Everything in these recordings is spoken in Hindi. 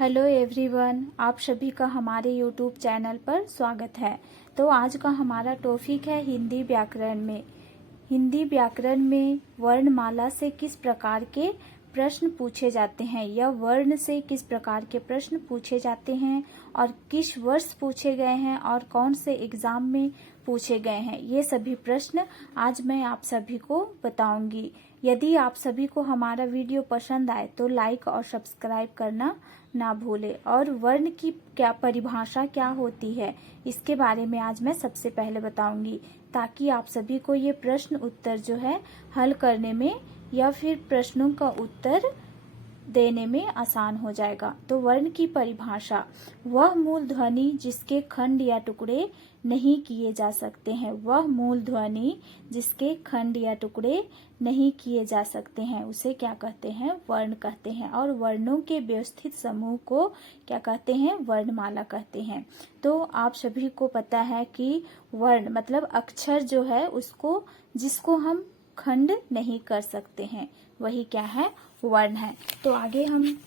हेलो एवरीवन, आप सभी का हमारे यूट्यूब चैनल पर स्वागत है। तो आज का हमारा टॉपिक है हिंदी व्याकरण में। हिंदी व्याकरण में वर्णमाला से किस प्रकार के प्रश्न पूछे जाते हैं या वर्ण से किस प्रकार के प्रश्न पूछे जाते हैं और किस वर्ष पूछे गए हैं और कौन से एग्जाम में पूछे गए हैं, ये सभी प्रश्न आज मैं आप सभी को बताऊंगी। यदि आप सभी को हमारा वीडियो पसंद आए तो लाइक और सब्सक्राइब करना ना भूले। और वर्ण की क्या परिभाषा क्या होती है, इसके बारे में आज मैं सबसे पहले बताऊंगी, ताकि आप सभी को ये प्रश्न उत्तर जो है हल करने में या फिर प्रश्नों का उत्तर देने में आसान हो जाएगा। तो वर्ण की परिभाषा, वह मूल ध्वनि जिसके खंड या टुकड़े नहीं किए जा सकते हैं। वह मूल ध्वनि जिसके खंड या टुकड़े नहीं किए जा सकते हैं उसे क्या कहते हैं, वर्ण कहते हैं। और वर्णों के व्यवस्थित समूह को क्या कहते हैं, वर्णमाला कहते हैं। तो आप सभी को पता है कि वर्ण मतलब अक्षर जो है उसको, जिसको हम खंड नहीं कर सकते हैं, वही क्या है, वर्ण है। तो आगे हम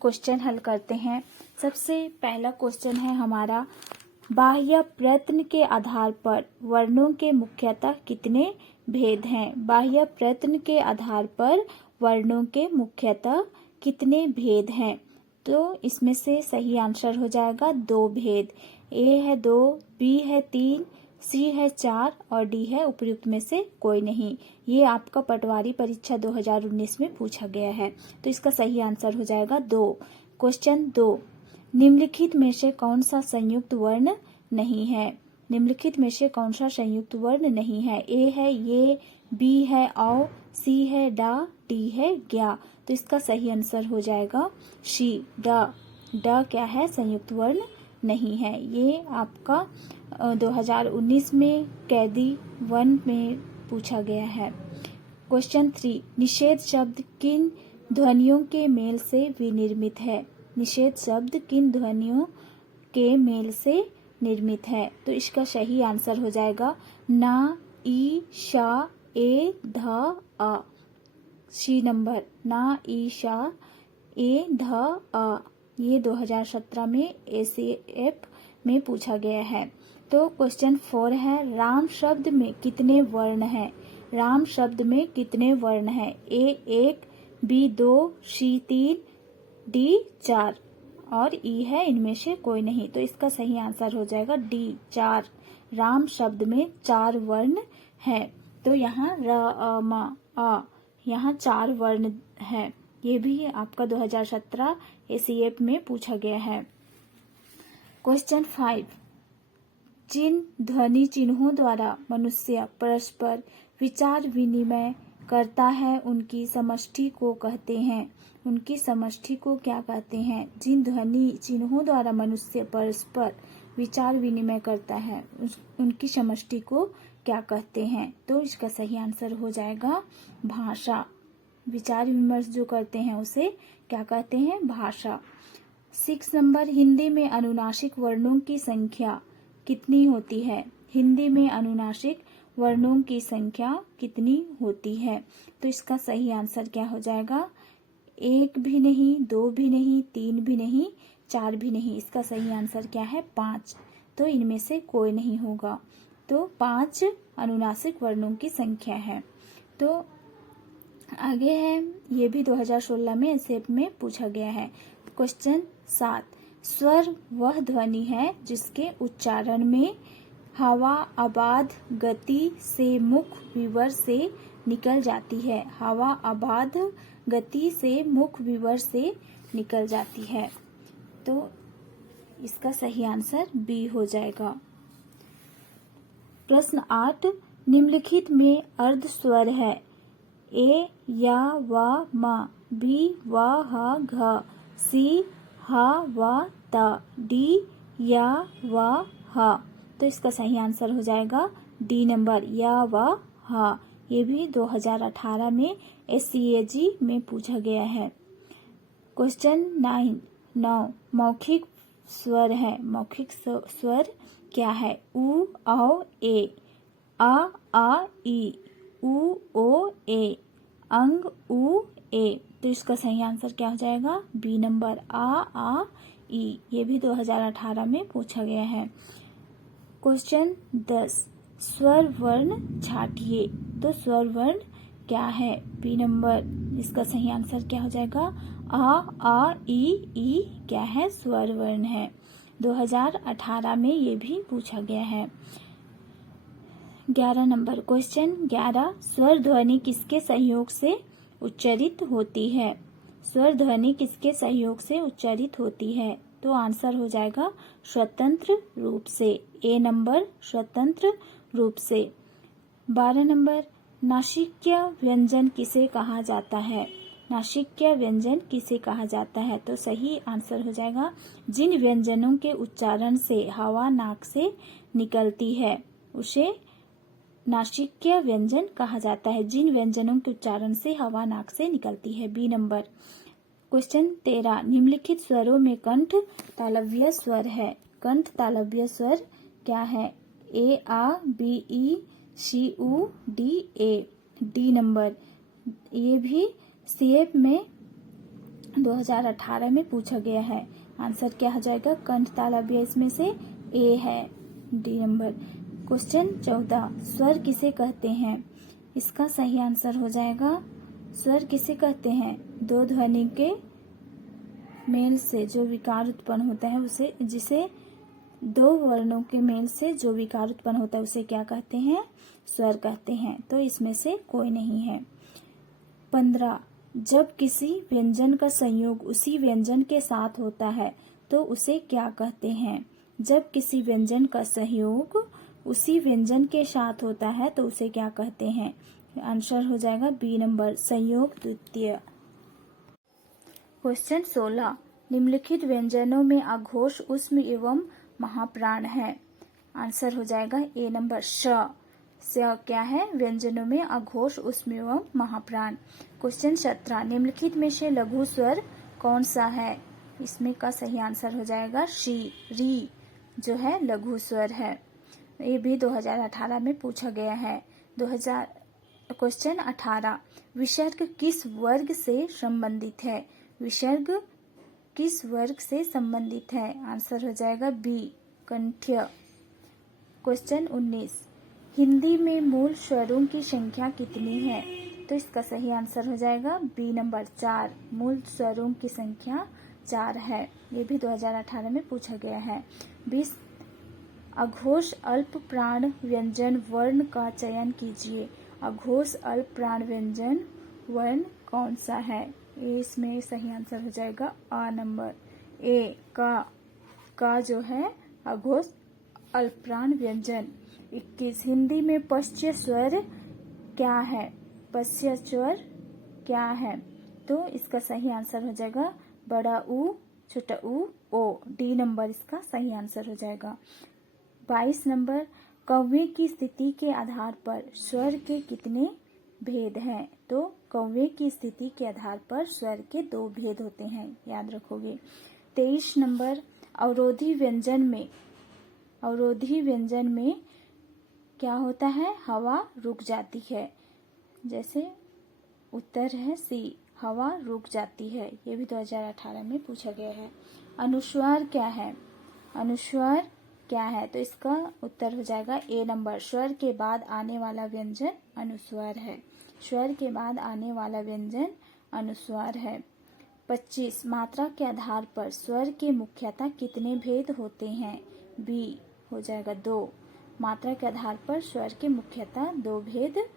क्वेश्चन हल करते हैं। सबसे पहला क्वेश्चन है हमारा, बाह्य प्रयत्न के आधार पर वर्णों के मुख्यतः कितने भेद हैं। बाह्य प्रयत्न के आधार पर वर्णों के मुख्यतः कितने भेद हैं। तो इसमें से सही आंसर हो जाएगा 2 भेद। ए है 2, बी है 3, सी है 4 और डी है उपयुक्त में से कोई नहीं। ये आपका पटवारी परीक्षा 2019 में पूछा गया है। तो इसका सही आंसर हो जाएगा 2। क्वेश्चन 2, निम्नलिखित में से कौन सा संयुक्त वर्ण नहीं है। निम्नलिखित में से कौन सा संयुक्त वर्ण नहीं है। ए है ये, बी है औ, सी है डा, डी है ग्या। तो इसका सही आंसर हो जाएगा सी, ड। ड क्या है, संयुक्त वर्ण नहीं है। ये आपका 2019 में कैदी 1 में पूछा गया है। क्वेश्चन 3, निषेध शब्द किन ध्वनियों के मेल से विनिर्मित है। निषेध शब्द किन ध्वनियों के मेल से निर्मित है। तो इसका सही आंसर हो जाएगा ना, ई, शा, ए, ध, आ। सी नंबर, ना, ई, शा, ए, ध, आ। ये 2017 में ACF में पूछा गया है। तो क्वेश्चन 4 है, राम शब्द में कितने वर्ण हैं। राम शब्द में कितने वर्ण हैं। ए 1, बी 2, सी 3, डी 4 और ई है इनमें से कोई नहीं। तो इसका सही आंसर हो जाएगा डी 4। राम शब्द में 4 वर्ण है। तो यहाँ र, अ, म, अ, यहाँ 4 वर्ण है। ये भी आपका 2017 ACF में पूछा गया है। क्वेश्चन 5, जिन ध्वनि चिन्हों द्वारा मनुष्य परस्पर विचार विनिमय करता है उनकी समष्टि को कहते हैं। उनकी समष्टि को क्या कहते हैं। जिन ध्वनि चिन्हों द्वारा मनुष्य परस्पर विचार विनिमय करता है उनकी समष्टि को क्या कहते हैं। तो इसका सही आंसर हो जाएगा भाषा। विचार विमर्श जो करते हैं उसे क्या कहते हैं, भाषा। 6 नंबर, हिंदी में अनुनासिक वर्णों की संख्या कितनी होती है। हिंदी में अनुनासिक वर्णों की संख्या कितनी होती है। तो इसका सही आंसर क्या हो जाएगा, 1 भी नहीं, 2 भी नहीं, 3 भी नहीं, 4 भी नहीं। इसका सही आंसर क्या है, 5। तो इनमें से कोई नहीं होगा। तो 5 अनुनासिक वर्णों की संख्या है। तो आगे है, ये भी 2016 में ACF में पूछा गया है। क्वेश्चन 7, स्वर वह ध्वनि है जिसके उच्चारण में हवा अबाध गति से मुख विवर से निकल जाती है। हवा अबाध गति से मुख विवर से निकल जाती है। तो इसका सही आंसर बी हो जाएगा। प्रश्न 8, निम्नलिखित में अर्ध स्वर है। ए या व म, बी व ह घ, सी ह व त, डी या व ह। तो इसका सही आंसर हो जाएगा डी नंबर, या व ह। ये भी 2018 में SCAG में पूछा गया है। क्वेश्चन 9, मौखिक स्वर है। मौखिक स्वर क्या है। उ, औ, ए, आ, ई, उ, ओ, ए, अंग, उ, ए। तो इसका सही आंसर क्या हो जाएगा? बी नंबर, आ ई। ये भी 2018 में पूछा गया है। क्वेश्चन 10, स्वर वर्ण छांटिए। तो स्वर वर्ण क्या है? बी नंबर, इसका सही आंसर क्या हो जाएगा? आ ई क्या है? स्वर वर्ण है। 2018 में ये भी पूछा गया है। 11 नंबर, क्वेश्चन 11, स्वर ध्वनि किसके सहयोग से उच्चारित होती है? स्वर ध्वनि किसके सहयोग से उच्चारित होती है? तो आंसर हो जाएगा स्वतंत्र रूप से। ए नंबर, स्वतंत्र रूप से। 12 नंबर, नासिक्य व्यंजन किसे कहा जाता है? नासिक्य व्यंजन किसे कहा जाता है? तो सही आंसर हो जाएगा जिन व्यंजनों के उच्चारण से हवा नाक से निकलती है उसे नासिक्य व्यंजन कहा जाता है। जिन व्यंजनों के उच्चारण से हवा नाक से निकलती है। B number. क्वेश्चन 13, निम्नलिखित स्वरों में कंठ तालव्य स्वर है। कंठ तालव्य स्वर क्या है? ए आ, बी ई, सी उ, डी ए। D number. ये भी सीएफ में 2018 में पूछा गया है। आंसर क्या हो जाएगा? कंठ तालव्य इसमें से ए है, डी नंबर। क्वेश्चन 14, स्वर किसे कहते हैं? इसका सही आंसर हो जाएगा स्वर किसे कहते हैं? दो ध्वनि के मेल से जो विकार उत्पन्न होता है उसे, जिसे दो वर्णों के मेल से जो विकार उत्पन्न होता है उसे क्या कहते हैं? स्वर कहते हैं। तो इसमें से कोई नहीं है। 15, जब किसी व्यंजन का संयोग उसी व्यंजन के साथ होता है तो उसे क्या कहते हैं? जब किसी व्यंजन का संयोग उसी व्यंजन के साथ होता है तो उसे क्या कहते हैं? आंसर हो जाएगा बी नंबर, संयोग द्वितीय। क्वेश्चन 16, निम्नलिखित व्यंजनों में अघोष, ऊष्म एवं महाप्राण है। आंसर हो जाएगा ए नंबर, श क्या है? व्यंजनों में अघोष, ऊष्म एवं महाप्राण। क्वेश्चन 17, निम्नलिखित में से लघु स्वर कौन सा है? इसमें का सही आंसर हो जाएगा शी, री जो है लघु स्वर है। ये भी 2018 में पूछा गया है। क्वेश्चन 18, विसर्ग किस वर्ग से संबंधित है? विसर्ग किस वर्ग से संबंधित है? आंसर हो जाएगा बी, कंठ्य। क्वेश्चन 19, हिंदी में मूल स्वरों की संख्या कितनी है? तो इसका सही आंसर हो जाएगा बी नंबर, 4। मूल स्वरों की संख्या 4 है। ये भी 2018 में पूछा गया है। 20, अघोष अल्प प्राण व्यंजन वर्ण का चयन कीजिए। अघोष अल्प प्राण व्यंजन वर्ण कौन सा है? इसमें सही आंसर हो जाएगा आ नंबर, ए का जो है अघोष अल्प प्राण व्यंजन। 21, हिंदी में पश्च स्वर क्या है? पश्च स्वर क्या है? तो इसका सही आंसर हो जाएगा बड़ा ऊ, छोटा ऊ, ओ। डी नंबर इसका सही आंसर हो जाएगा। 22 नंबर, कौवे की स्थिति के आधार पर स्वर के कितने भेद हैं? तो कौवे की स्थिति के आधार पर स्वर के 2 भेद होते हैं, याद रखोगे। 23 नंबर, अवरोधी व्यंजन में क्या होता है? हवा रुक जाती है। जैसे उत्तर है सी, हवा रुक जाती है। ये भी 2018 में पूछा गया है। अनुस्वार क्या है? अनुस्वार क्या है? तो इसका उत्तर हो जाएगा ए नंबर, स्वर के बाद आने वाला व्यंजन अनुस्वार है। स्वर के बाद आने वाला व्यंजन अनुस्वार है। 25, मात्रा के आधार पर स्वर के मुख्यतः कितने भेद होते हैं? बी हो जाएगा 2। मात्रा के आधार पर स्वर के मुख्यतः 2 भेद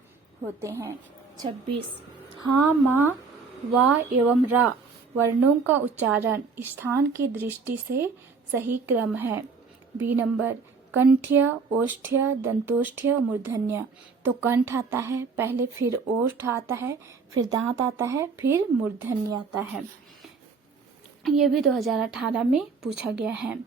होते हैं। 26, हाँ, माँ, वा एवं रा वर्णों का उच्चारण स्थान की दृष्टि से सही क्रम है। बी नंबर, कंठ्य, ओष्ठ्य, दंतोष्ठ्य, मूर्धन्य। तो कंठ आता है पहले, फिर ओष्ठ आता है, फिर दांत आता है, फिर मूर्धन्य आता है। ये भी 2018 में पूछा गया है।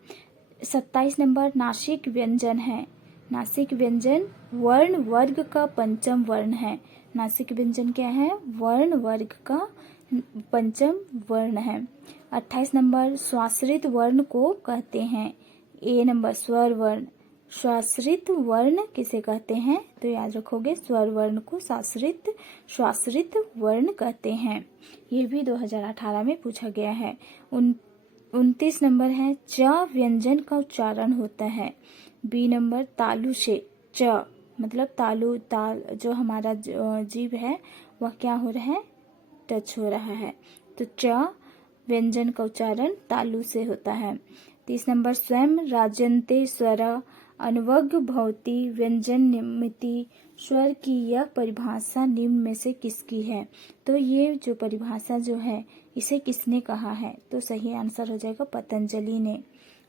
27 नंबर, नासिक व्यंजन है। नासिक व्यंजन वर्ण वर्ग का पंचम वर्ण है। नासिक व्यंजन क्या है? वर्ण वर्ग का पंचम वर्ण है। 28 नंबर, स्वाश्रित वर्ण को कहते हैं। ए नंबर, स्वर वर्ण। स्वाश्रित वर्ण किसे कहते हैं? तो याद रखोगे स्वर वर्ण को स्वाश्रित वर्ण कहते हैं। ये भी 2018 में पूछा गया है। 29 नंबर है च व्यंजन का उच्चारण होता है। बी नंबर तालु से, च मतलब ताल जो हमारा जीभ है वह क्या हो रहा है? टच हो रहा है। तो च व्यंजन का उच्चारण तालु से होता है। 30 नंबर स्वयं राजन्ते स्वर अनुवग भवति व्यंजन निमिति स्वर की यह परिभाषा निम्न में से किसकी है? तो ये जो परिभाषा जो है इसे किसने कहा है? तो सही आंसर हो जाएगा पतंजलि ने,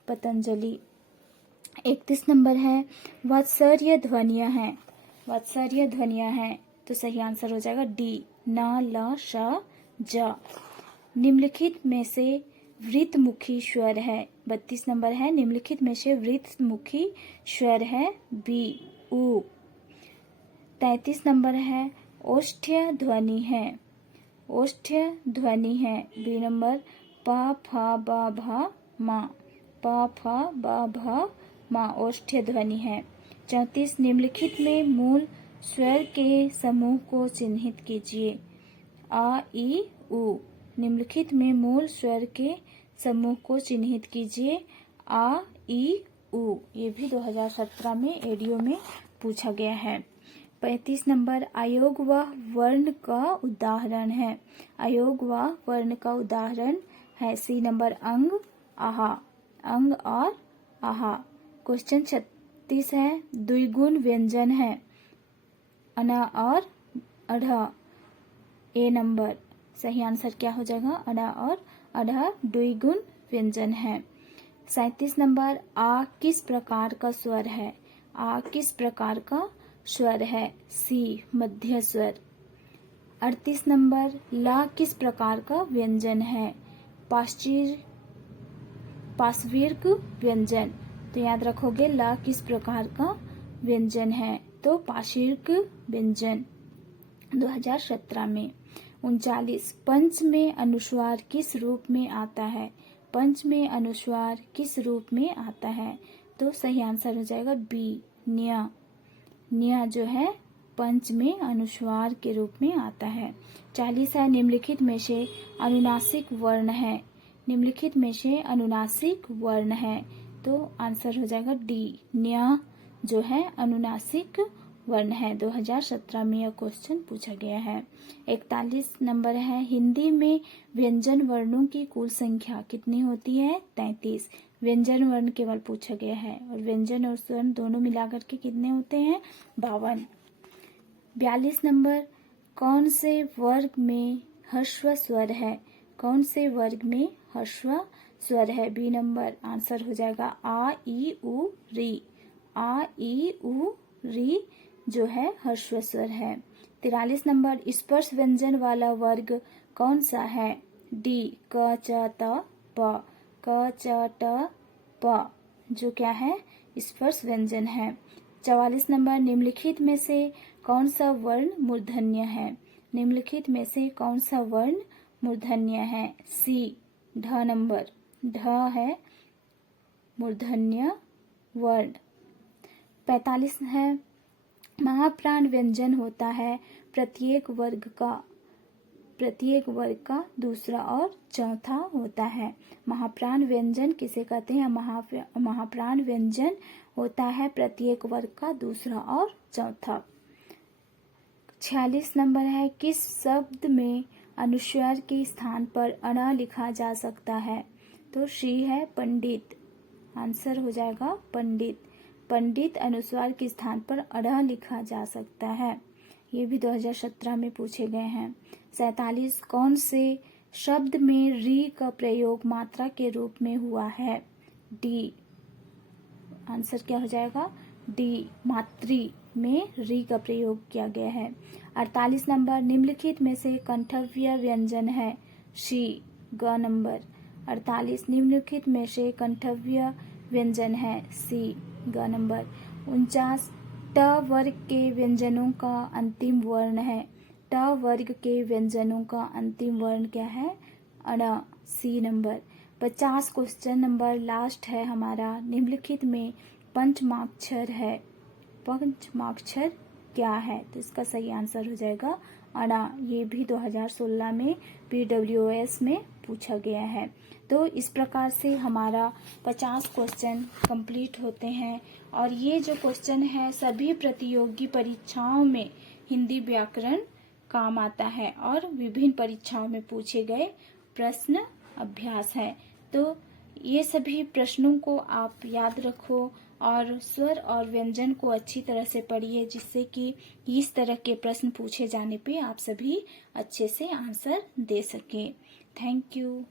पतंजलि। 31 नंबर है वात्सर्य ध्वनियां हैं, वात्सर्य ध्वनियां हैं। तो सही आंसर हो जाएगा डी, न, ल, श, ज। निम्नलिखित में से वृत्तमुखी स्वर है। 32 नंबर है निम्नलिखित में से वृत्तमुखी स्वर है बी, उ। 33 नंबर है ओष्ठ्य ध्वनि है, ओष्ठ्य ध्वनि है। बी नंबर प, फ, ब, भ, म, प, फ, ब, भ, म ओष्ठ्य ध्वनि है। 34 निम्नलिखित में मूल स्वर के समूह को चिन्हित कीजिए। आ, ई, उ। निम्नलिखित में मूल स्वर के समूह को चिन्हित कीजिए। आ, ई, उ। ये भी 2017 में एडीओ में पूछा गया है। 35 नंबर अयोग व वर्ण का उदाहरण है, अयोग व वर्ण का उदाहरण है। सी नंबर अंग, आहा, अंग और आहा। क्वेश्चन 36 है द्विगुण व्यंजन है, अना और अढ़। ए नंबर सही आंसर क्या हो जाएगा? अड़ा और अढ़ द्विगुण व्यंजन है। 37 नंबर आ किस प्रकार का स्वर है? आ किस प्रकार का स्वर है? सी मध्य स्वर। 38 नंबर ला किस प्रकार का व्यंजन है? पार्श्विक व्यंजन। तो याद रखोगे ला किस प्रकार का व्यंजन है? तो पार्श्विक व्यंजन 2017 में। 39 पंच में अनुस्वार किस रूप में आता है? पंच में अनुस्वार किस रूप में आता है? तो सही आंसर हो जाएगा बी, न्य। न्य जो है पंच में अनुस्वार के रूप में आता है। 40 है निम्नलिखित में से अनुनासिक वर्ण है, निम्नलिखित में से अनुनासिक वर्ण है। तो आंसर हो जाएगा डी, न्य जो है अनुनासिक वर्ण है। 2017 में यह क्वेश्चन पूछा गया है। 41 नंबर है हिंदी में व्यंजन वर्णों की कुल संख्या कितनी होती है? 33। व्यंजन वर्ण केवल पूछा गया है और व्यंजन और स्वर्ण दोनों मिलाकर के कितने होते हैं? 52। 42 नंबर कौन से वर्ग में ह्रस्व स्वर है? कौन से वर्ग में ह्रस्व स्वर है? बी नंबर आंसर हो जाएगा आ, ई, उ, री। आ, ई, उ, री जो है ह्रस्व स्वर है। 43 नंबर स्पर्श व्यंजन वाला वर्ग कौन सा है? डी, क, च, त, प। क, च, त, प जो क्या है? स्पर्श व्यंजन है। 44 नंबर निम्नलिखित में से कौन सा वर्ण मूर्धन्य है? निम्नलिखित में से कौन सा वर्ण मूर्धन्य है? सी, ढ नंबर। ढ है मूर्धन्य वर्ण। 45 है महाप्राण व्यंजन होता है प्रत्येक वर्ग का दूसरा और चौथा होता है। महाप्राण व्यंजन किसे कहते हैं? महाप्राण व्यंजन होता है प्रत्येक वर्ग का दूसरा और चौथा। 46 नंबर है किस शब्द में अनुस्वार के स्थान पर अणा लिखा जा सकता है? तो शी है पंडित, आंसर हो जाएगा पंडित। पंडित अनुस्वार के स्थान पर अड़ा लिखा जा सकता है। ये भी 2017 में पूछे गए हैं। 47 कौन से शब्द में री का प्रयोग मात्रा के रूप में हुआ है? डी, आंसर क्या हो जाएगा? डी, मातृ में री का प्रयोग किया गया है। 48 नंबर निम्नलिखित में से कंठव्य व्यंजन है? शी, ग नंबर। 48 निम्नलिखित में से कंठव्य व्यंजन है? सी, ग नंबर। 49 ट वर्ग के व्यंजनों का अंतिम वर्ण है? ट वर्ग के व्यंजनों का अंतिम वर्ण क्या है? अण, C number. 50 question number last है हमारा। निम्नलिखित में पंचमाक्षर है। पंचमाक्षर क्या है? तो इसका सही आंसर हो जाएगा अणा। ये भी 2016 में PWS में पूछा गया है। तो इस प्रकार से हमारा 50 क्वेश्चन कंप्लीट होते हैं और ये जो क्वेश्चन है सभी प्रतियोगी परीक्षाओं में हिंदी व्याकरण काम आता है और विभिन्न परीक्षाओं में पूछे गए प्रश्न अभ्यास है। तो ये सभी प्रश्नों को आप याद रखो और स्वर और व्यंजन को अच्छी तरह से पढ़िए, जिससे कि इस तरह के प्रश्न पूछे जाने पे आप सभी अच्छे से आंसर दे सकें। Thank you.